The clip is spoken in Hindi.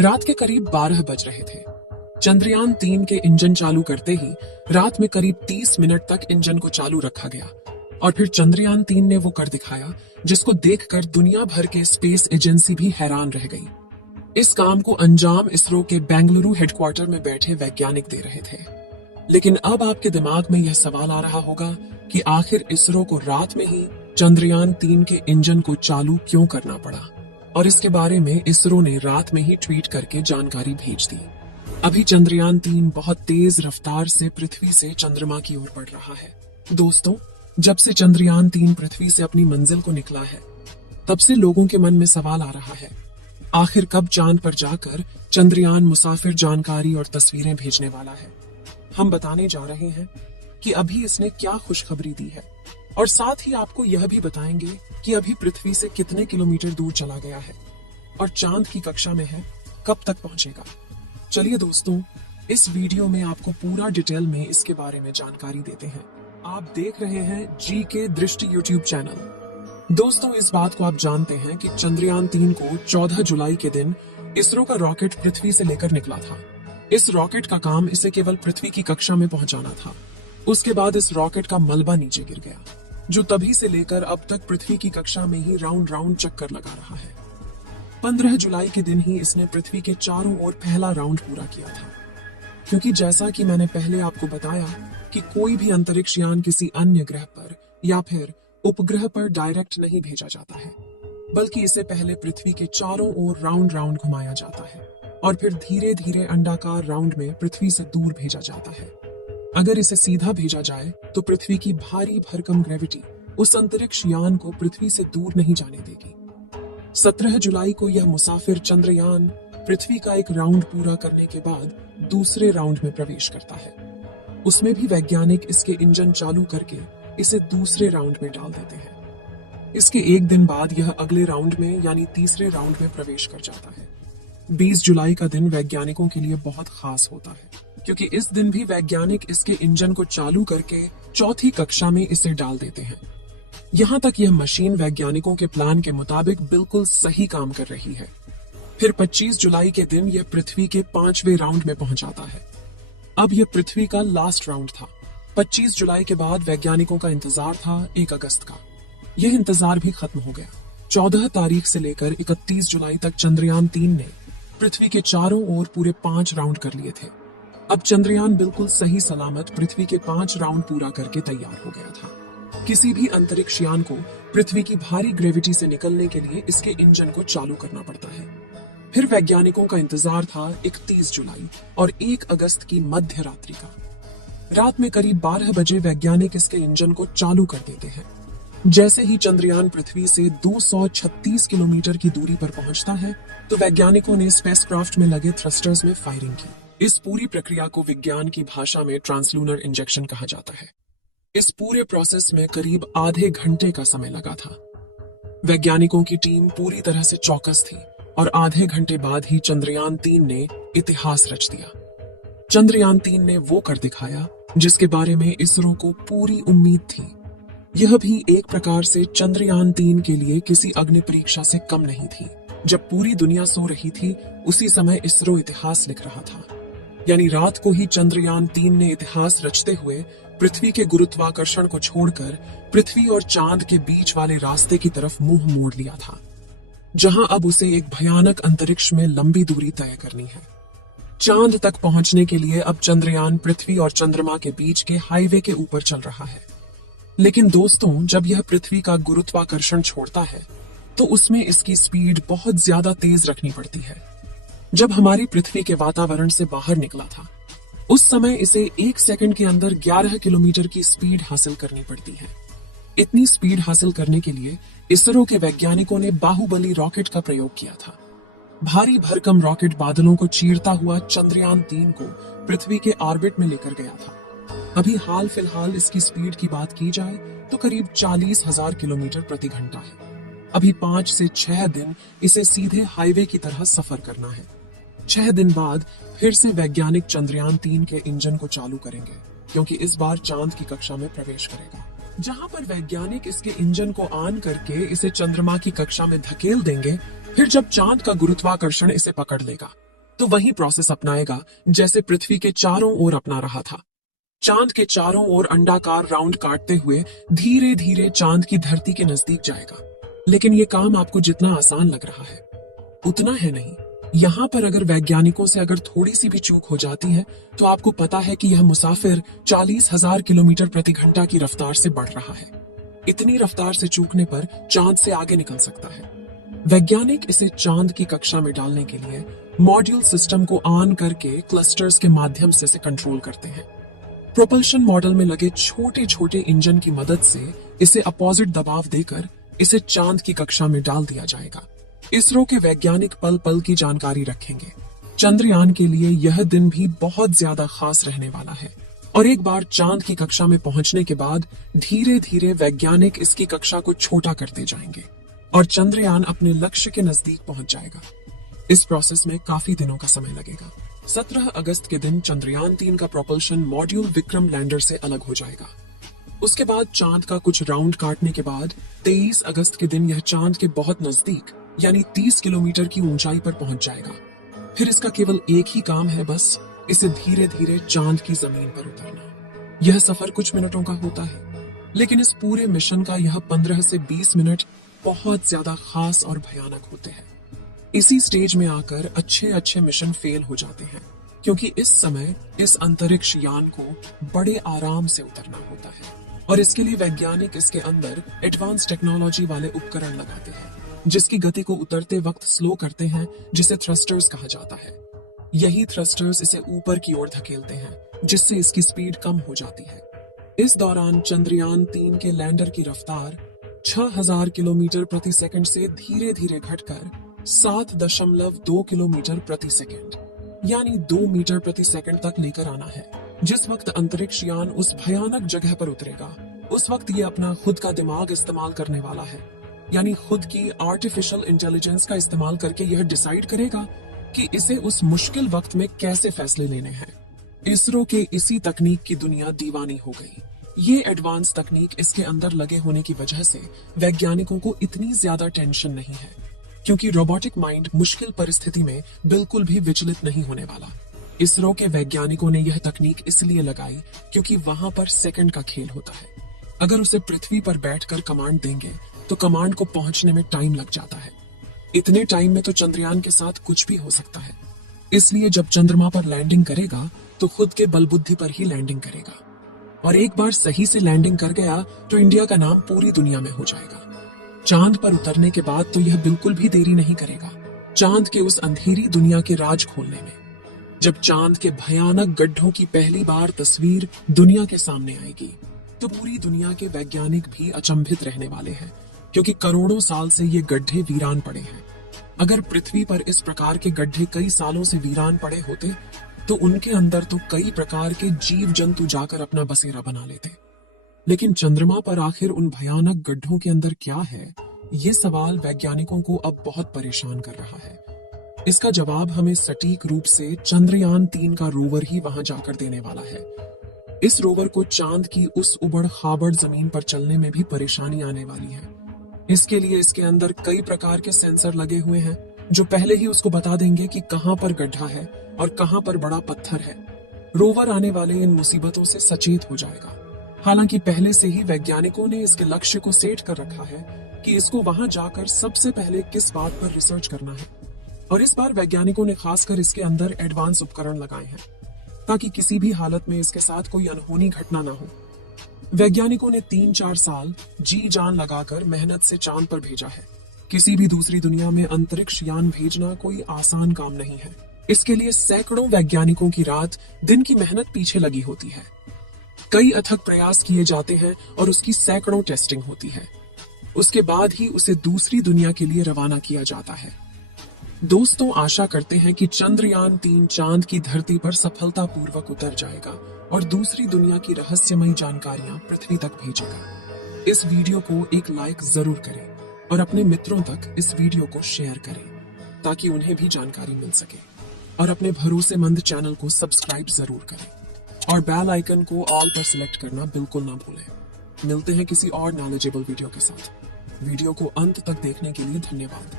रात के करीब 12 बज रहे थे। चंद्रयान 3 के इंजन चालू करते ही रात में करीब 30 मिनट तक इंजन को चालू रखा गया और फिर चंद्रयान 3 ने वो कर दिखाया जिसको देखकर दुनिया भर के स्पेस एजेंसी भी हैरान रह गई। इस काम को अंजाम इसरो के बेंगलुरु हेडक्वार्टर में बैठे वैज्ञानिक दे रहे थे। लेकिन अब आपके दिमाग में यह सवाल आ रहा होगा कि आखिर इसरो को रात में ही चंद्रयान 3 के इंजन को चालू क्यों करना पड़ा, और इसके बारे में इसरो ने रात में ही ट्वीट करके जानकारी भेज दी। अभी चंद्रयान 3 बहुत तेज रफ्तार से पृथ्वी से चंद्रमा की ओर बढ़ रहा है। दोस्तों, जब से चंद्रयान 3 पृथ्वी से अपनी मंजिल को निकला है, तब से लोगों के मन में सवाल आ रहा है, आखिर कब चांद पर जाकर चंद्रयान मुसाफिर जानकारी और तस्वीरें भेजने वाला है। हम बताने जा रहे हैं कि अभी इसने क्या खुशखबरी दी है, और साथ ही आपको यह भी बताएंगे कि अभी पृथ्वी से कितने किलोमीटर दूर चला गया है और चांद की कक्षा में है, कब तक पहुंचेगा। चलिए दोस्तों, इस वीडियो में आपको पूरा डिटेल में इसके बारे में जानकारी देते हैं। आप देख रहे हैं जीके दृष्टि यूट्यूब चैनल। दोस्तों, इस बात को आप जानते हैं कि चंद्रयान 3 को 14 जुलाई के दिन इसरो का रॉकेट पृथ्वी से लेकर निकला था। इस रॉकेट का काम इसे केवल पृथ्वी की कक्षा में पहुंचाना था। उसके बाद इस रॉकेट का मलबा नीचे गिर गया, जो तभी से लेकर अब तक पृथ्वी की कक्षा में ही राउंड राउंड चक्कर लगा रहा है। 15 जुलाई के दिन ही इसने पृथ्वी के चारों ओर पहला राउंड पूरा किया था। क्योंकि जैसा कि मैंने पहले आपको बताया कि कोई भी अंतरिक्ष यान किसी अन्य ग्रह पर या फिर उपग्रह पर डायरेक्ट नहीं भेजा जाता है, बल्कि इसे पहले पृथ्वी के चारों ओर राउंड राउंड घुमाया जाता है और फिर धीरे धीरे अंडाकार राउंड में पृथ्वी से दूर भेजा जाता है। अगर इसे सीधा भेजा जाए तो पृथ्वी की भारी भरकम ग्रेविटी उस अंतरिक्ष यान को पृथ्वी से दूर नहीं जाने देगी। 17 जुलाई को यह मुसाफिर चंद्रयान पृथ्वी का एक राउंड पूरा करने के बाद दूसरे राउंड में प्रवेश करता है। उसमें भी वैज्ञानिक इसके इंजन चालू करके इसे दूसरे राउंड में डाल देते हैं। इसके एक दिन बाद यह अगले राउंड में यानी तीसरे राउंड में प्रवेश कर जाता है। 20 जुलाई का दिन वैज्ञानिकों के लिए बहुत खास होता है, क्योंकि इस दिन भी वैज्ञानिक इसके इंजन को चालू करके चौथी कक्षा में इसे डाल देते हैं। यहाँ तक यह मशीन वैज्ञानिकों के प्लान के मुताबिक बिल्कुल सही काम कर रही है। फिर 25 जुलाई के दिन यह पृथ्वी के 5वें राउंड में पहुंच जाता है। अब यह पृथ्वी का लास्ट राउंड था। 25 जुलाई के बाद वैज्ञानिकों का इंतजार था 1 अगस्त का। यह इंतजार भी खत्म हो गया। 14 तारीख से लेकर 31 जुलाई तक चंद्रयान 3 ने पृथ्वी के चारों ओर पूरे 5 राउंड कर लिए थे। अब चंद्रयान बिल्कुल सही सलामत पृथ्वी के 5 राउंड पूरा करके तैयार हो गया था। किसी भी अंतरिक्ष यान को पृथ्वी की भारी ग्रेविटी से निकलने के लिए इसके इंजन को चालू करना पड़ता है। फिर वैज्ञानिकों का इंतजार था 31 जुलाई और 1 अगस्त की मध्य रात्रि का। रात में करीब 12 बजे वैज्ञानिक इसके इंजन को चालू कर देते हैं। जैसे ही चंद्रयान पृथ्वी से 236 किलोमीटर की दूरी पर पहुंचता है, तो वैज्ञानिकों ने स्पेसक्राफ्ट में लगे थ्रस्टर्स में फायरिंग की। इस पूरी प्रक्रिया को विज्ञान की भाषा में ट्रांसलूनर इंजेक्शन कहा जाता है। इस पूरे प्रोसेस में करीब आधे घंटे का समय लगा था। वैज्ञानिकों की टीम पूरी तरह से चौकस थी और आधे घंटे बाद ही चंद्रयान 3 ने इतिहास रच दिया। चंद्रयान 3 ने वो कर दिखाया जिसके बारे में इसरो को पूरी उम्मीद थी। यह भी एक प्रकार से चंद्रयान 3 के लिए किसी अग्नि परीक्षा से कम नहीं थी। जब पूरी दुनिया सो रही थी, उसी समय इसरो इतिहास लिख रहा था। यानी रात को ही चंद्रयान 3 ने इतिहास रचते हुए पृथ्वी के गुरुत्वाकर्षण को छोड़कर पृथ्वी और चांद के बीच वाले रास्ते की तरफ मुंह मोड़ लिया था, जहां अब उसे एक भयानक अंतरिक्ष में लंबी दूरी तय करनी है। चांद तक पहुंचने के लिए अब चंद्रयान पृथ्वी और चंद्रमा के बीच के हाईवे के ऊपर चल रहा है। लेकिन दोस्तों, जब यह पृथ्वी का गुरुत्वाकर्षण छोड़ता है, तो उसमें इसकी स्पीड बहुत ज्यादा तेज रखनी पड़ती है। जब हमारी पृथ्वी के वातावरण से बाहर निकला था, उस समय इसे 1 सेकंड के अंदर 11 किलोमीटर की स्पीड हासिल करनी पड़ती है। इतनी स्पीड हासिल करने के लिए इसरो के वैज्ञानिकों ने बाहुबली रॉकेट का प्रयोग किया था। भारी भरकम रॉकेट बादलों को चीरता हुआ चंद्रयान 3 को पृथ्वी के ऑर्बिट में लेकर गया था। अभी हाल फिलहाल इसकी स्पीड की बात की जाए तो करीब 40,000 किलोमीटर प्रति घंटा है। अभी 5 से 6 दिन इसे सीधे हाईवे की तरह सफर करना है। 6 दिन बाद फिर से वैज्ञानिक चंद्रयान 3 के इंजन को चालू करेंगे, क्योंकि इस बार चांद की कक्षा में प्रवेश करेगा, जहां पर वैज्ञानिक इसके इंजन को ऑन करके इसे चंद्रमा की कक्षा में धकेल देंगे। फिर जब चांद का गुरुत्वाकर्षण इसे पकड़ लेगा, तो वही प्रोसेस अपनाएगा जैसे पृथ्वी के चारों ओर अपना रहा था। चांद के चारों ओर अंडाकार राउंड काटते हुए धीरे धीरे चांद की धरती के नजदीक जाएगा। लेकिन ये काम आपको जितना आसान लग रहा है उतना है नहीं। यहाँ पर अगर वैज्ञानिकों से अगर थोड़ी सी भी चूक हो जाती है तो आपको पता है कि यह मुसाफिर 40,000 किलोमीटर प्रति घंटा की रफ्तार से बढ़ रहा है। इतनी रफ्तार से चूकने पर चांद से आगे निकल सकता है। वैज्ञानिक इसे चांद की कक्षा में डालने के लिए मॉड्यूल सिस्टम को ऑन करके क्लस्टर्स के माध्यम से इसे कंट्रोल करते हैं। प्रोपल्शन मॉडल में लगे छोटे छोटे इंजन की मदद से इसे अपोजिट दबाव देकर इसे चांद की कक्षा में डाल दिया जाएगा। इसरो के वैज्ञानिक पल पल की जानकारी रखेंगे। चंद्रयान के लिए यह दिन भी बहुत ज्यादा खास रहने वाला है और एक बार चांद की कक्षा में पहुंचने के बाद धीरे धीरे वैज्ञानिक इसकी कक्षा को छोटा करते जाएंगे और चंद्रयान अपने लक्ष्य के नजदीक पहुंच जाएगा। इस प्रोसेस में काफी दिनों का समय लगेगा। 17 अगस्त के दिन चंद्रयान 3 का प्रोपल्शन मॉड्यूल विक्रम लैंडर से अलग हो जाएगा। उसके बाद चांद का कुछ राउंड काटने के बाद 23 अगस्त के दिन यह चांद के बहुत नजदीक यानी 30 किलोमीटर की ऊंचाई पर पहुंच जाएगा। फिर इसका केवल एक ही काम है, बस इसे धीरे धीरे चांद की जमीन पर उतरना। यह सफर कुछ मिनटों का होता है, लेकिन इस पूरे मिशन का यह 15 से 20 मिनट बहुत ज्यादा खास और भयानक होते हैं। इसी स्टेज में आकर अच्छे अच्छे मिशन फेल हो जाते हैं, क्योंकि इस समय इस अंतरिक्ष यान को बड़े आराम से उतरना होता है और इसके लिए वैज्ञानिक इसके अंदर एडवांस टेक्नोलॉजी वाले उपकरण लगाते हैं जिसकी गति को उतरते वक्त स्लो करते हैं, जिसे थ्रस्टर्स कहा जाता है। यही थ्रस्टर्स इसे ऊपर की ओर धकेलते हैं, जिससे इसकी स्पीड कम हो जाती है। इस दौरान चंद्रयान 3 के लैंडर की रफ्तार 6000 किलोमीटर प्रति सेकंड से धीरे धीरे घटकर 7.2 किलोमीटर प्रति सेकंड यानी 2 मीटर प्रति सेकंड तक लेकर आना है। जिस वक्त अंतरिक्ष यान उस भयानक जगह पर उतरेगा, उस वक्त ये अपना खुद का दिमाग इस्तेमाल करने वाला है, यानी खुद की आर्टिफिशियल इंटेलिजेंस का इस्तेमाल करके यह डिसाइड करेगा कि इसे उस मुश्किल वक्त में कैसे फैसले लेने हैं। इसरो के इसी तकनीक की दुनिया दीवानी हो गई। ये एडवांस तकनीक इसके अंदर लगे होने की वजह से वैज्ञानिकों को इतनी ज्यादा टेंशन नहीं है, क्योंकि रोबोटिक माइंड मुश्किल परिस्थिति में बिल्कुल भी विचलित नहीं होने वाला। इसरो के वैज्ञानिकों ने यह तकनीक इसलिए लगाई क्योंकि वहां पर सेकंड का खेल होता है। अगर उसे पृथ्वी पर बैठकर कमांड देंगे तो कमांड को पहुंचने में टाइम लग जाता है। इतने टाइम में तो चंद्रयान के साथ कुछ भी हो सकता है। इसलिए जब चंद्रमा पर लैंडिंग करेगा तो खुद के बलबुद्धि पर ही लैंडिंग करेगा, और एक बार सही से लैंडिंग कर गया तो इंडिया का नाम पूरी दुनिया में हो जाएगा। चांद पर उतरने के बाद तो यह बिल्कुल भी देरी नहीं करेगा चांद के उस अंधेरी दुनिया के राज खोलने में। जब चांद के भयानक गड्ढों की पहली बार तस्वीर दुनिया के सामने आएगी तो पूरी दुनिया के वैज्ञानिक भी अचंभित रहने वाले हैं, क्योंकि करोड़ों साल से ये गड्ढे वीरान पड़े हैं। अगर पृथ्वी पर इस प्रकार के गड्ढे कई सालों से वीरान पड़े होते तो उनके अंदर तो कई प्रकार के जीव जंतु जाकर अपना बसेरा बना लेते। लेकिन चंद्रमा पर आखिर उन भयानक गड्ढों के अंदर क्या है, ये सवाल वैज्ञानिकों को अब बहुत परेशान कर रहा है। इसका जवाब हमें सटीक रूप से चंद्रयान 3 का रोवर ही वहां जाकर देने वाला है। इस रोवर को चांद की उस उबड़ खाबड़ जमीन पर चलने में भी परेशानी आने वाली है। इसके लिए इसके अंदर कई प्रकार के सेंसर लगे हुए हैं जो पहले ही उसको बता देंगे कि कहां पर गड्ढा है और कहां पर बड़ा पत्थर है। रोवर आने वाले इन मुसीबतों से सचेत हो जाएगा। हालांकि पहले से ही वैज्ञानिकों ने इसके लक्ष्य को सेट कर रखा है कि इसको वहां जाकर सबसे पहले किस बात पर रिसर्च करना है, और इस बार वैज्ञानिकों ने खासकर इसके अंदर एडवांस उपकरण लगाए हैं ताकि किसी भी हालत में इसके साथ कोई अनहोनी घटना ना हो। वैज्ञानिकों ने 3-4 साल जी जान लगाकर मेहनत से चांद पर भेजा है। किसी भी दूसरी दुनिया में अंतरिक्ष यान भेजना कोई आसान काम नहीं है। इसके लिए सैकड़ों वैज्ञानिकों की रात दिन की मेहनत पीछे लगी होती है। कई अथक प्रयास किए जाते हैं और उसकी सैकड़ों टेस्टिंग होती है। उसके बाद ही उसे दूसरी दुनिया के लिए रवाना किया जाता है। दोस्तों, आशा करते हैं कि चंद्रयान 3 चांद की धरती पर सफलतापूर्वक उतर जाएगा और दूसरी दुनिया की रहस्यमयी जानकारियां पृथ्वी तक भेजेगा। इस वीडियो को एक लाइक जरूर करें और अपने मित्रों तक इस वीडियो को शेयर करें ताकि उन्हें भी जानकारी मिल सके, और अपने भरोसेमंद चैनल को सब्सक्राइब जरूर करें और बेल आइकन को ऑल पर सिलेक्ट करना बिल्कुल ना भूलें। मिलते हैं किसी और नॉलेजेबल वीडियो के साथ। वीडियो को अंत तक देखने के लिए धन्यवाद।